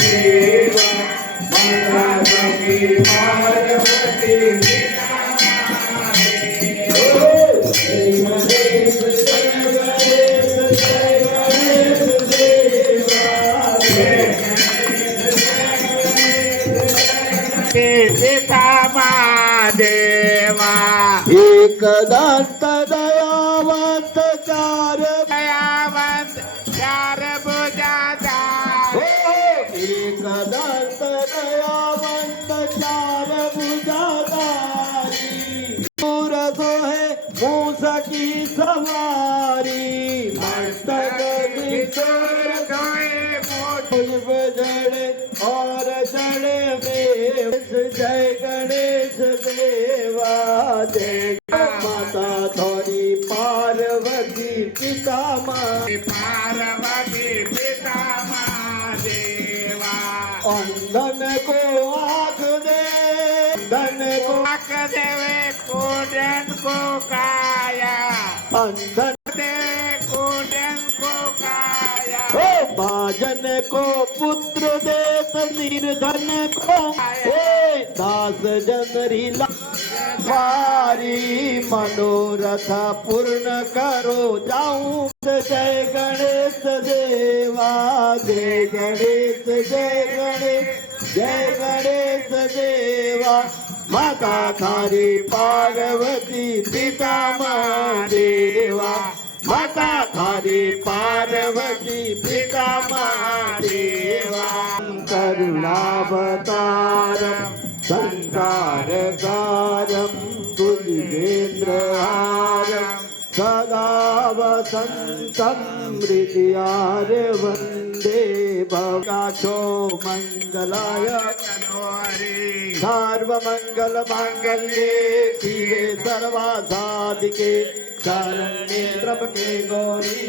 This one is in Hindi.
देवा माता सखी पार्वती पिता महादेव जय गणेश जय गणेश जय गणेश देवा पिता महादेवा एक दंत दयावंत चार दयावंत चार भुजाधारी एक दंत दयावंत चार भुजाधारी दूर सोहे मूस की सवारी मस्तक किशोर सोए पुष्प जड़े और जड़े में जय गणेश देवा जय माता थोड़ी पार्वती पिता माँ पार्वती पिता महादेवा अंधन को आँख दे अंधन को आक देवे कोडन को काया अंधन देवे कोडन को काया ओ भाजन को पुत्र देत निर्धन को दास जनरी लारी मनोरथ पूर्ण करो जाऊं जय गणेश देवा जय गणेश जय गणेश जय गणेश देवा माता थारी पार्वती पिता महादेवा माता थारी पार्वती पिता महादेवा करुणावतारम संसारकारम तुलिवेन्द्रहारम सदा वसन्तं हृदयार वन्दे भवकाशो मङ्गलाय सर्वमङ्गलमाङ्गल्ये शिवे सर्वासाधिके शरण्ये त्र्यम्बके गौरी